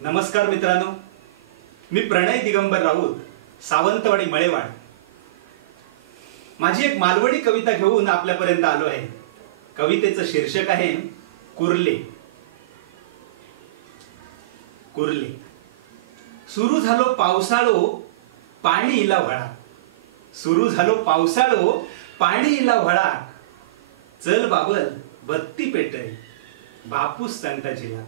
नमस्कार मित्रांनो, मी प्रणय दिगंबर राऊत, सावंतवाडी मळेवाड। माझी एक मालवणी कविता घेऊन आपल्यापर्यंत आलो आहे। कवितेचं शीर्षक आहे कुर्ले। कुर्ले। सुरू झालो पावसाळो, पाणी इला व्हळा। सुरू झालो पावसाळो, पाणी इला व्हळा। चल बाबल बत्ती पेटय, बापूस सांगता जिला।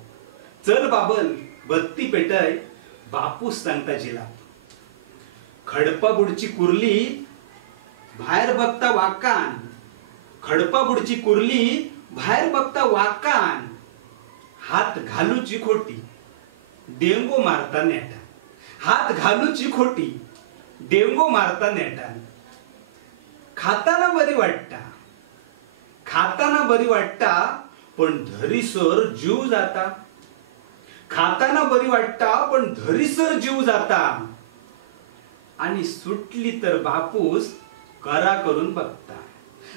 चल बाबल बत्ती पेटय, बापूस सांगता जिला। खडपा बुडची कुर्ली बाहेर बघता वाकान। खडपा बुडची कुर्ली बाहेर बघता वाकान। हात घालूची खोटी डेंगो मारता नेटा। हात घालूची खोटी डेंगो मारता नेटा। खाताना बरी वाटता, खाताना बरी वाटता, पण धरीसर जीव जाता। खाताना बरी वाटता, पण धरीसर जीव जाता। आणि सुटली तर बापूस करा करून बघता।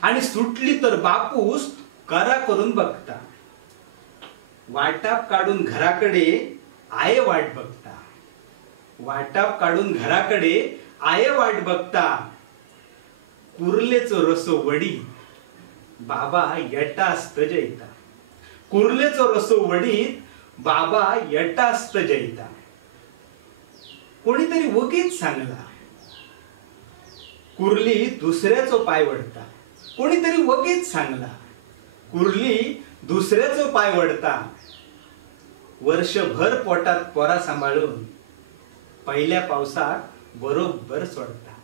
आणि सुटली तर बापूस करा करून बघता। वाटाप काढून घराकडे आये वाट बघता। वाटाप काढून घराकडे आये वाट बघता। कुर्लेचो रसो वडी बाबा यटास्त जैता। कुर्लेचो रसो वडी बाबा यटास्त जैता। कोणीतरी वगीच सांगला, कुर्ली दुसऱ्याचो पाय वडता। कोणीतरी वगीच सांगला, कुर्ली दुसऱ्याचो पाय वडता। वर्षभर पोटात पोरा सांभाळून पहिल्या पावसात बरोबर सोडता।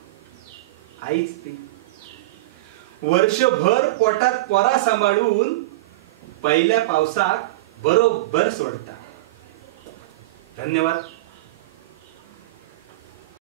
आईच ती वर्षभर पोटात पोरा सांभाळून पहिल्या पावसात बरोबर सोडता। धन्यवाद।